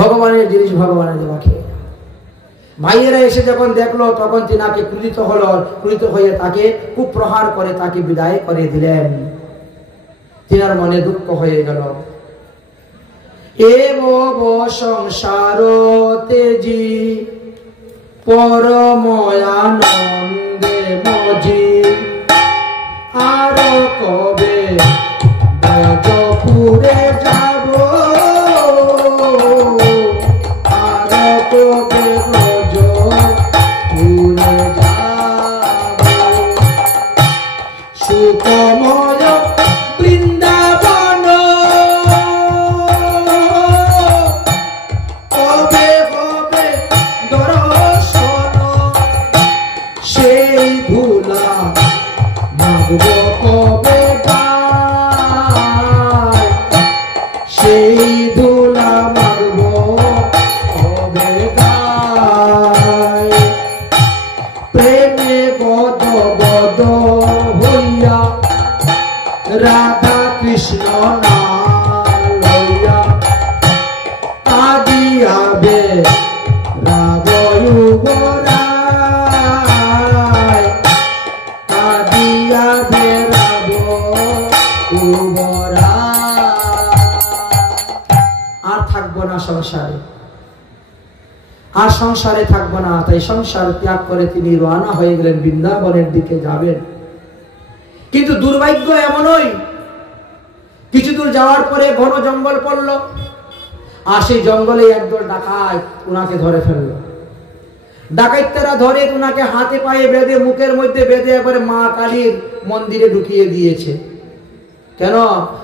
ভগবানের জিনিস ভগবানের দেওয়া খেয়ে। ভাইয়েরা এসে যখন দেখলো তখন তিনাকে ক্রুদ্ধ হলো, ক্রুদ্ধ হয়ে তাকে কুপ্রহার করে তাকে বিদায় করে দিলেন। তিনার মনে দুঃখ হয়ে গেল। এব সংসার তেজি পরময়ানন্দে মজি, আর কবে ব্রজপুরে যাব, আর কবে ব্রজপুরে যাব, সুখময় বৃন্দাবন কবে কবে দর্শন, সেই ভুলা মাগব কবে গায়, সেই ধুলা মাগব কবে গায়। প্রেমে বদ বদ হইয়া রাধা কৃষ্ণ নাম লইয়া, কাঁদিয়াবে রাব যুবরায়, কাঁদিয়াবে রাব যুবরায়। আর থাকবো না সংসারে, আর সংসারে থাকবো না। তাই সংসার ত্যাগ করে তিনি রওনা হয়ে গেলেন, বৃন্দাবনের দিকে যাবেন। কিন্তু দুর্ভাগ্য এমনই, কিছু দূর যাওয়ার পরে ঘন জঙ্গল পড়ল, আর সেই জঙ্গলে একদল ডাকাত উনাকে ধরে ফেলল। ডাকাইতেরা ধরে উনাকে হাতে পায়ে বেঁধে, মুখের মধ্যে বেঁধে একবারে মা কালীর মন্দিরে ঢুকিয়ে দিয়েছে। কেন?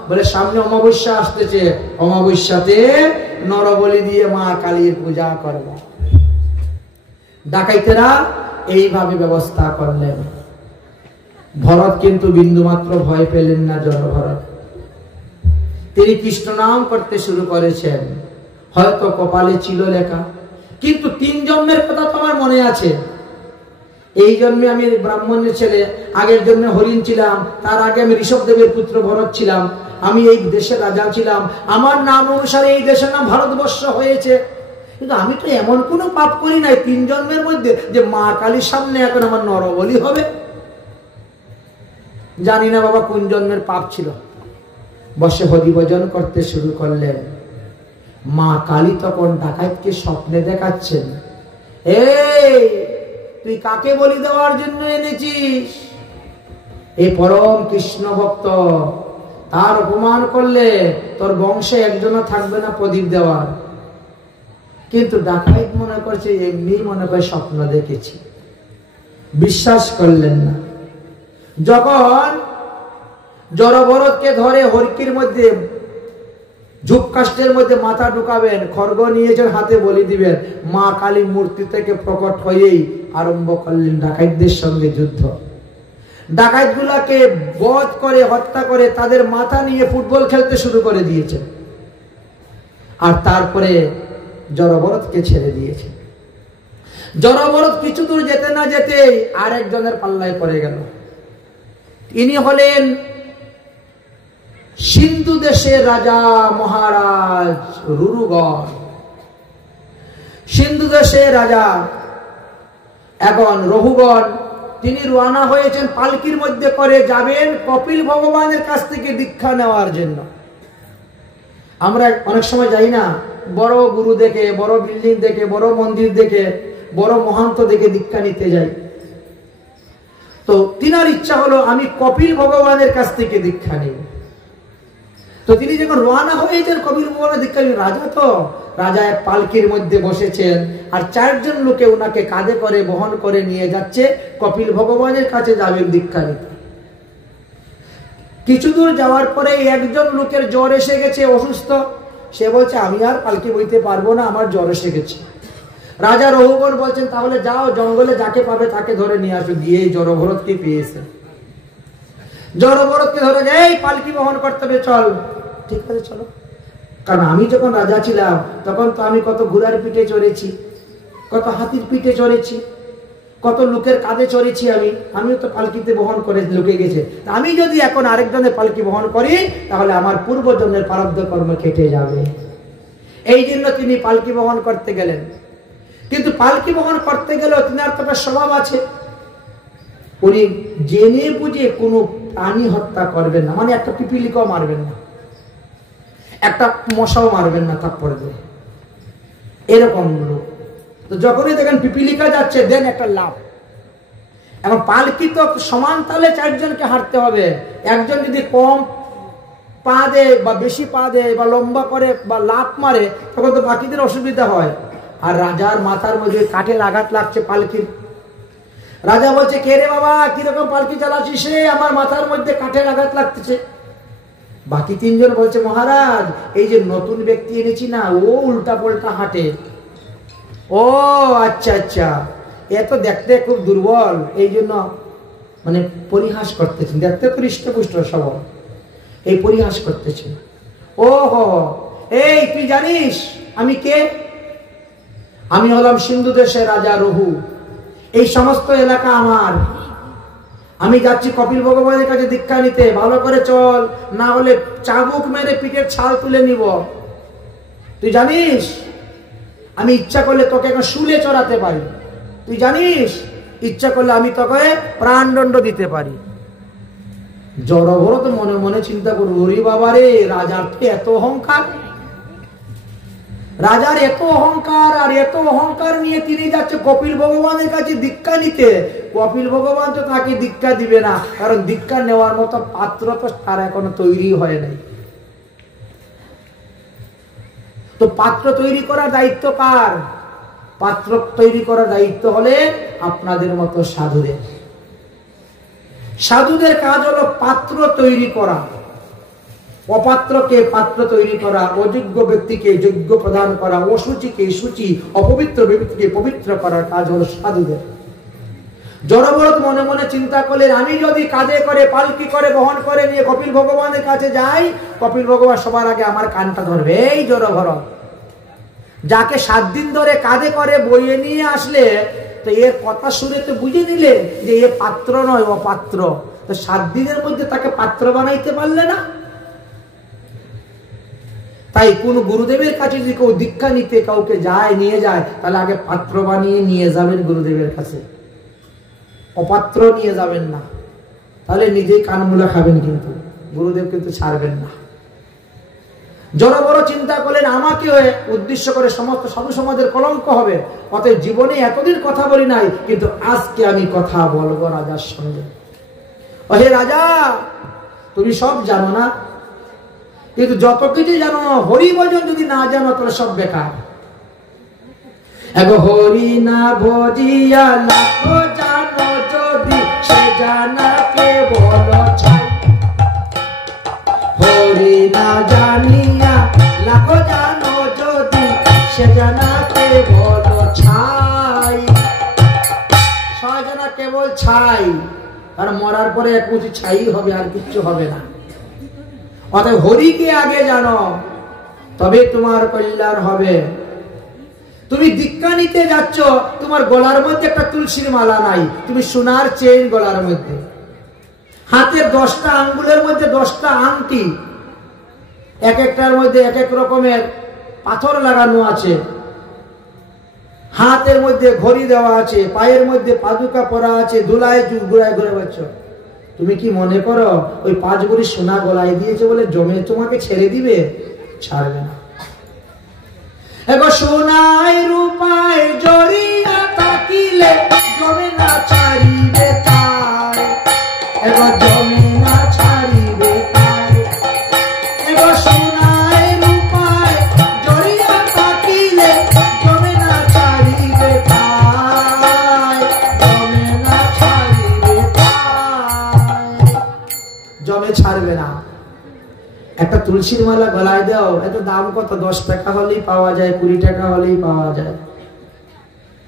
বলে সামনে অমাবস্যা আসতেছে, অমাবস্যাতে নরবলি দিয়ে মা কালীর পূজা করব। ডাকাইতেরা এইভাবে ব্যবস্থা করলেন। ভরত কিন্তু বিন্দুমাত্র ভয় পেলেন না। জনভরত তিনি কৃষ্ণ নাম করতে শুরু করেছেন। হয়তো কপালে ছিল লেখা, কিন্তু 3 জন্মের কথা তোমার মনে আছে। এই জন্মে আমি ব্রাহ্মণের ছেলে, আগের জন্মে হরিণ ছিলাম, তার আগে আমি ঋষভদেবের পুত্র ভরত ছিলাম, আমি এই দেশের রাজা ছিলাম, আমার নাম অনুসারে এই দেশের নাম ভারতবর্ষ হয়েছে। কিন্তু আমি তো এমন কোনো পাপ করি নাই 3 জন্মের মধ্যে যে মা কালীর সামনে এখন আমার নরবলি হবে। জানি না বাবা কোন জন্মের পাপ ছিল। বসে হরিভজন করতে শুরু করলেন। মা কালী তখন ডাকাতকে স্বপ্নে দেখাচ্ছেন, এই তুই কাকে বলি দেওয়ার জন্য এনেছিস? এই পরম কৃষ্ণ ভক্ত, তার অপমান করলে তোর বংশে একজনও থাকবে না প্রদীপ দেওয়ার। কিন্তু ডাকাত মনে করছে এমনি মনে করে স্বপ্ন দেখেছি, বিশ্বাস করলেন না। যখন জড়ভরতকে ধরে হরকির মধ্যে ঝুপকাষ্টের মধ্যে মাথা ঢুকাবেন, খড়গ নিয়েছেন হাতে বলি দিবেন, মা কালী মূর্তি থেকে প্রকট হয়েই আরম্ভ করলেন ডাকাতদের সঙ্গে যুদ্ধ। ডাকাতগুলাকে বধ করে হত্যা করে তাদের মাথা নিয়ে ফুটবল খেলতে শুরু করে দিয়েছেন। আর তারপরে জড়ভরতকে ছেড়ে দিয়েছে। জড়ভরত কিছু দূর যেতে না যেতেই আরেকজনের পাল্লায় পড়ে গেল। ইনি হলেন সিন্ধু দেশের রাজা মহারাজ রুরুগণ। সিন্ধু দেশের রাজা এখন রঘুগণ, তিনি রওনা হয়েছেন পালকির মধ্যে করে যাবেন কপিল ভগবানের কাছ থেকে দীক্ষা নেওয়ার জন্য। আমরা অনেক সময় যাই না, বড় গুরু দেখে, বড় বিল্ডিং দেখে, বড় মন্দির দেখে, বড় মহান্ত দেখে দীক্ষা নিতে যাই। তো তিনার ইচ্ছা হলো আমি কপিল ভগবানের কাছ থেকে দীক্ষা নিব। তো তিনি যখন রওনা হয়েছেন কপিল ভগবানের দীক্ষা নিয়ে, রাজা তো রাজা এক পালকির মধ্যে বসেছেন, আর 4 জন লোকে ওনাকে কাঁধে করে বহন করে নিয়ে যাচ্ছে কপিল ভগবানের কাছে যাবেন দীক্ষা নিতে। কিছু দূর যাওয়ার পরে একজন লোকের জ্বর এসে গেছে, অসুস্থ। সে বলছে আমি আর পালকি বইতে পারবো না, আমার জ্বর এসে গেছে। রাজা রঘুবর বলছেন তাহলে যাও জঙ্গলে যাকে পাবে তাকে ধরে নিয়ে আসো। গিয়ে জড়ভরতকে পেয়েছে, জড়ভরতকে ধরে এই পালকি বহন করতে হবে, চল। ঠিক আছে চলো। কারণ আমি যখন রাজা ছিলাম তখন তো আমি কত ঘোড়ার পিঠে চড়েছি, কত হাতির পিঠে চড়েছি, কত লোকের কাঁধে চড়েছি, আমিও তো পালকিতে বহন করে লুকে গেছে। আমি যদি এখন আরেকজনের পালকি বহন করি তাহলে আমার পূর্বজন্মের প্রারব্ধ কর্ম কেটে যাবে। এই জন্য তিনি পালকি বহন করতে গেলেন। কিন্তু পালকি বহন করতে গেলেও তিনার তো একটা স্বভাব আছে, উনি জেনে বুঝে কোনো প্রাণী হত্যা করবেন না, মানে একটা পিপিলিকাও মারবেন না, একটা মশাও মারবেন না তারপরে দিয়ে, এরকম লোক। তো যখনই দেখেন পিপিলিকা যাচ্ছে দেন একটা লাভ। এখন পালকি তো সমান তালে চারজনকে হাঁটতে হবে, একজন যদি কম পা দেয় বা বেশি পা দেয় বা লম্বা করে বা লাফ মারে তখন তো বাকিদের অসুবিধা হয়। আর রাজার মাথার মধ্যে কাঠের আঘাত লাগছে পালকির। রাজা বলছে কে রে বাবা, কিরকম পালকি চালাচ্ছিস রে, আমার মাথার মধ্যে কাঠের আঘাত লাগতেছে। বাকি তিনজন বলছে মহারাজ এই যে নতুন ব্যক্তি এনেছি না, ও উল্টা পাল্টা হাঁটে। ও আচ্ছা আচ্ছা, এ তো দেখতে খুব দুর্বল, এই জন্য মানে পরিহাস করতেছেন, দেখতে তো হৃষ্টপুষ্ট সবল, এই পরিহাস করতেছেন। ও হো, এই তুই জানিস আমি কে? আমি হলাম সিন্ধু দেশের রাজা রঘু, এই সমস্ত এলাকা আমার। আমি যাচ্ছি কপিল ভগবানের কাছে দীক্ষা নিতে, ভালো করে চল, না হলে চাবুক মেরে পিঠের ছাল তুলে নিব। তুই জানিস আমি ইচ্ছা করলে তোকে এখন শুলে চড়াতে পারি, তুই জানিস ইচ্ছা করলে আমি তোকে প্রাণদণ্ড দিতে পারি। জড়ভরত মনে মনে চিন্তা করবো, ওরে বাবা রে, রাজার তো এত অহংকার, রাজার এত অহংকার, আর এত অহংকার নিয়ে তিনি যাচ্ছে কপিল ভগবানের কাছে দীক্ষা নিতে। কপিল ভগবান তো তাকে দীক্ষা দিবে না, কারণ দীক্ষা নেওয়ার মতো পাত্র তো তার এখনো তৈরি হয় নাই। তো পাত্র তৈরি করার দায়িত্ব কার? পাত্র তৈরি করার দায়িত্ব হলে আপনাদের মতো সাধুদের। সাধুদের কাজ হলো পাত্র তৈরি করা, অপাত্রকে পাত্র তৈরি করা, অযোগ্য ব্যক্তিকে যোগ্য প্রদান করা, অসুচিকে শুচি, অপবিত্র ব্যক্তিকে পবিত্র করার কাজ হলো সাধুদের। জড়ভরত মনে মনে চিন্তা করলেন, আমি যদি কাঁধে করে পালকি করে বহন করে নিয়ে কপিল ভগবানের কাছে যাই, কপিল ভগবান সবার আগে আমার কানটা ধরবে। এই জড়ভরত, যাকে 7 দিন ধরে কাঁধে করে বইয়ে নিয়ে আসলে, তো এর কথা শুনে তো বুঝে নিলে যে এ পাত্র নয়, অপাত্র। তো 7 দিনের মধ্যে তাকে পাত্র বানাইতে পারলে না। তাই কোন গুরুদেবের কাছে যদি কেউ দীক্ষা নিতে কাউকে যায়, নিয়ে যায়, তাহলে আগে পাত্র বানিয়ে নিয়ে যাবেন গুরুদেবের কাছে, অপাত্র নিয়ে যাবেন না, তাহলে নিজেই কানমূলা খাবেন, কিন্তু গুরুদেব কিন্তু ছাড়বেন না। জড়ভরত চিন্তা করলেন, আমাকে উদ্দেশ্য করে সমস্ত সাধু সমাজের কলঙ্ক হবে, অতএব জীবনে এতদিন কথা বলি নাই, কিন্তু আজকে আমি কথা বলবো রাজার সঙ্গে। হে রাজা, তুমি সব জানো না, কিন্তু যত কিছু জানো, হরিভজন যদি না জানো তাহলে সব বেকার। হরি না ভজিয়া লাখ জানো যদি, সে জানাকে বলো ছাই। হরি না জানিয়া লাখ জানো যদি, সে জানাকে বলো ছাই। সজানা কেবল ছাই, আর মরার পরে এক মুঠি ছাই হবে, আর কিচ্ছু হবে না। অতএব হরিকে আগে জানো, তবে তোমার কল্যাণ হবে। তুমি দীক্ষা নিতে যাচ্ছ, তোমার গলার মধ্যে একটা তুলসীর মালা নাই, তুমি সোনার চেইন গলার মধ্যে, হাতের 10টা আঙ্গুলের মধ্যে 10টা আংটি, এক একটার মধ্যে এক এক রকমের পাথর লাগানো আছে, হাতের মধ্যে ঘড়ি দেওয়া আছে, পায়ের মধ্যে পাদুকা পরা আছে, ধুলায় ঘুরায় ঘুরে বেড়াচ্ছ। তুমি কি মনে করো ওই 5 ভরি সোনা গলায় দিয়েছে বলে জমে তোমাকে ছেড়ে দিবে? ছাড়বে না। এবার সোনায় রূপায় জড়িয়া থাকিলে জমে না ছাড়িবে তাই, এবার জমে না ছাড়িবে তাই। এবার সোনায় রূপায় জড়িয়া থাকিলে জমে না ছাড়িবে তাই, জমে না ছাড়িবে তাই, জমে ছাড়বে না। একটা তুলসীর মালা গলায় দাও, এত দাম কত? 10 টাকা হলেই পাওয়া যায়, 20 টাকা হলেই পাওয়া যায়।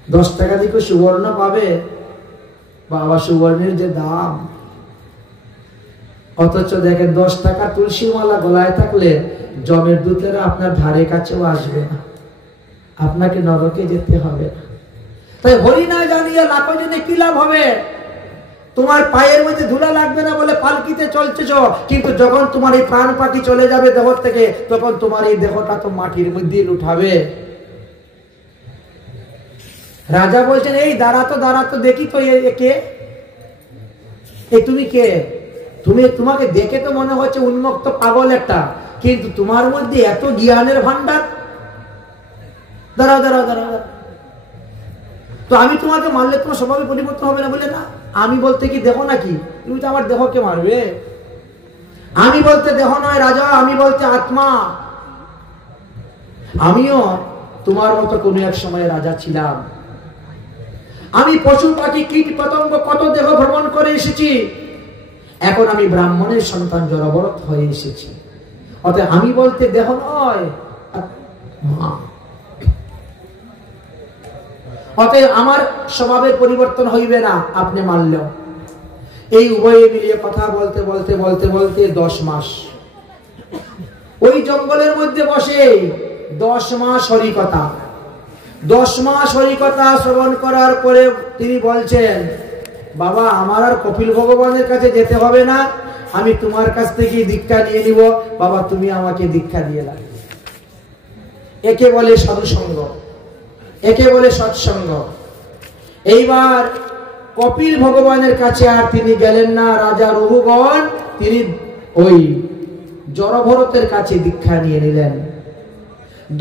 10 টাকা দিয়ে সুবর্ণ পাবে? বাবা, সুবর্ণের যে দাম। অথচ দেখেন 10 টাকা তুলসী মালা গলায় থাকলে জমের দূতেরা আপনার ধারে কাছেও আসবে না, আপনাকে নরকে যেতে হবে না। তাই হরি না জানিয়ে লাখো জনে কি লাভ হবে? তোমার পায়ের মধ্যে ধুলা লাগবে না বলে পালকিতে চলছেছ, কিন্তু যখন তোমার এই প্রাণ পাখি চলে যাবে দেহ থেকে, তখন তোমার এই দেহটা তো মাটির মধ্যে উঠাবে। রাজা বলছেন, এই দাঁড়াতো দেখি তো কে, এই তুমি কে? তোমাকে দেখে তো মনে হচ্ছে উন্মুক্ত পাগল একটা, কিন্তু তোমার মধ্যে এত জ্ঞানের ভান্ডার। দাঁড়াও। তো আমি তোমাকে মারলে তোমার স্বভাবে পরিবর্তন হবে না বলে না? আমি বলতে কি দেহ নাকি? তুমি তো আমার দেহকে মারবে। আমি বলতে দেহ নয় রাজা, আমি বলতে আত্মা। আমিও তোমার মতো কোনো এক সময় রাজা ছিলাম। আমি পশু পাখি কীট পতঙ্গ কত দেহ ভ্রমণ করে এসেছি। এখন আমি ব্রাহ্মণের সন্তান জড়ভরত হয়ে এসেছি। অতএব আমি বলতে দেহ নয়, আত্মা। অতএব আমার স্বভাবের পরিবর্তন হইবে না আপনি মানলেও। এই উভয়ে মিলিয়ে কথা বলতে 10 মাস ওই জঙ্গলের মধ্যে বসে 10 মাস হরিকথা। 10 মাস হরিকথা শ্রবণ করার পরে তিনি বলছেন, বাবা, আমার আর কপিল ভগবানের কাছে যেতে হবে না, আমি তোমার কাছ থেকে দীক্ষা নিয়ে নিব। বাবা, তুমি আমাকে দীক্ষা দিয়ে দাও। একে বলে সাধুসঙ্গ, একে বলে সৎসঙ্গ। এইবার কপিল ভগবানের কাছে আর তিনি গেলেন না। রাজা রঘুগণ তিনি ওই জড়ভরতের কাছে দীক্ষা নিয়ে নিলেন।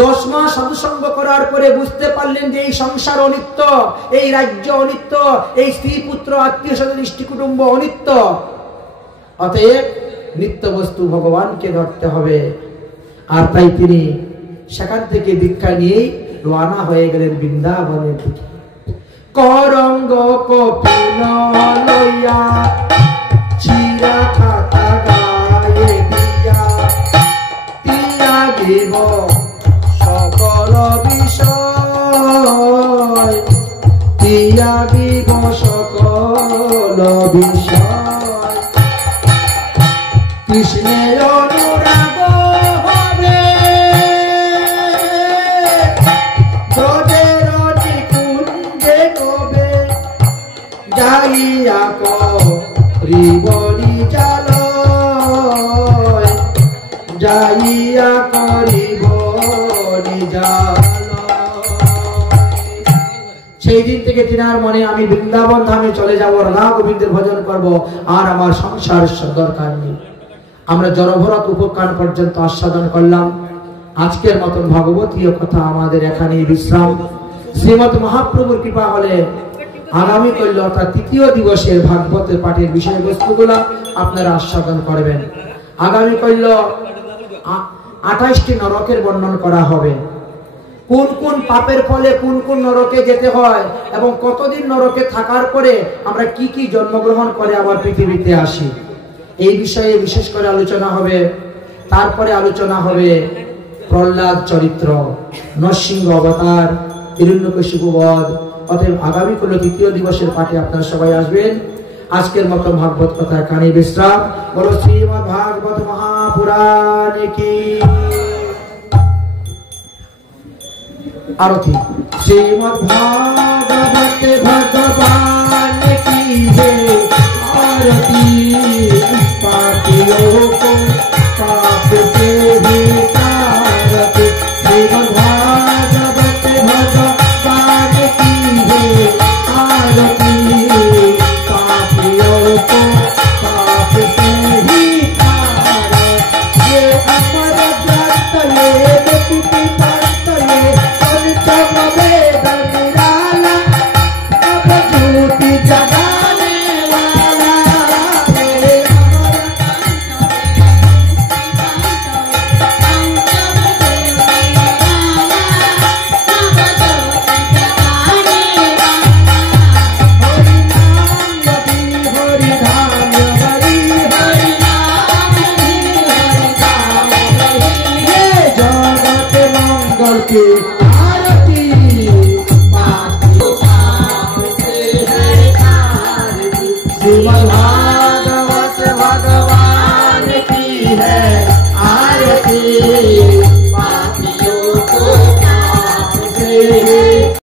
10 মাস সাধুসঙ্গ করার পরে বুঝতে পারলেন যে এই সংসার অনিত্য, এই রাজ্য অনিত্য, এই স্ত্রী পুত্র আত্মীয় স্বজন ইষ্টি কুটুম্ব অনিত্য। অতএব নিত্য বস্তু ভগবানকে ধরতে হবে। আর তাই তিনি সেখান থেকে দীক্ষা নিয়েই রওনা হয়ে গেলেন বৃন্দাবনের দিকে। করঙ্গ কপিল লইয়া চিরা খাতা গায়ে দিয়া তিয়াগিব সকল বিষয়, তিয়াগিব সকল বিষয়। কৃষ্ণের অনুরাগ হবে ব্রজের নিকুঞ্জে কবে, যাইয়া করিব নিজালয়, যাইয়া করিব নিজালয়। সেই দিন থেকে তিনার মনে, আমি বৃন্দাবন ধামে চলে যাব, রাধা গোবিন্দের ভজন করব, আর আমার সংসার দরকার নেই। আমরা জড়ভরত উপকার পর্যন্ত আস্বাদন করলাম। আজকের মতন ভগবতীয় কথা আমাদের এখানেই বিশ্রাম। শ্রীমৎ মহাপ্রভুর কৃপা হলে আগামী কল্য অর্থাৎ 3য় দিবসের ভাগবতের পাঠের বিষয়বস্তুগুলো আপনারা আস্বাদন করবেন। আগামী কল্য 28টি নরকের বর্ণন করা হবে। কোন কোন পাপের ফলে কোন কোন নরকে যেতে হয় এবং কতদিন নরকে থাকার পরে আমরা কি কি জন্মগ্রহণ করে আবার পৃথিবীতে আসি, এই বিষয়ে বিশেষ করে আলোচনা হবে। তারপরে আলোচনা হবে প্রহ্লাদ চরিত্র, নরসিংহ অবতার, হিরণ্যকশিপু বধ। অতএব আগামী কোন 3য় দিবসের পাঠে আপনারা সবাই আসবেন। আজকের মতো ভাগবত কথা কানে বিশ্রাম। বলো শ্রীমদ্ ভাগবত মহাপুরাণ কি আরতি। শ্রীমদ্ ভাগবত ভগবান কি आरती पापियों को पाप से भी तारते। श्रीमद् भागवत भगवान की है आरती पापियों को पाप से भी तारे। ये अमर ग्रंथ ये मुक्ति पंथ ये पंचम वेद निराला, अब झूठी जगाने वाला ये अमर हरि धाम हरि हरि नाम हरि धाम ये जगत मंगल की आरती। भागवत भगवान की है आरती, पापियों को पाप दे।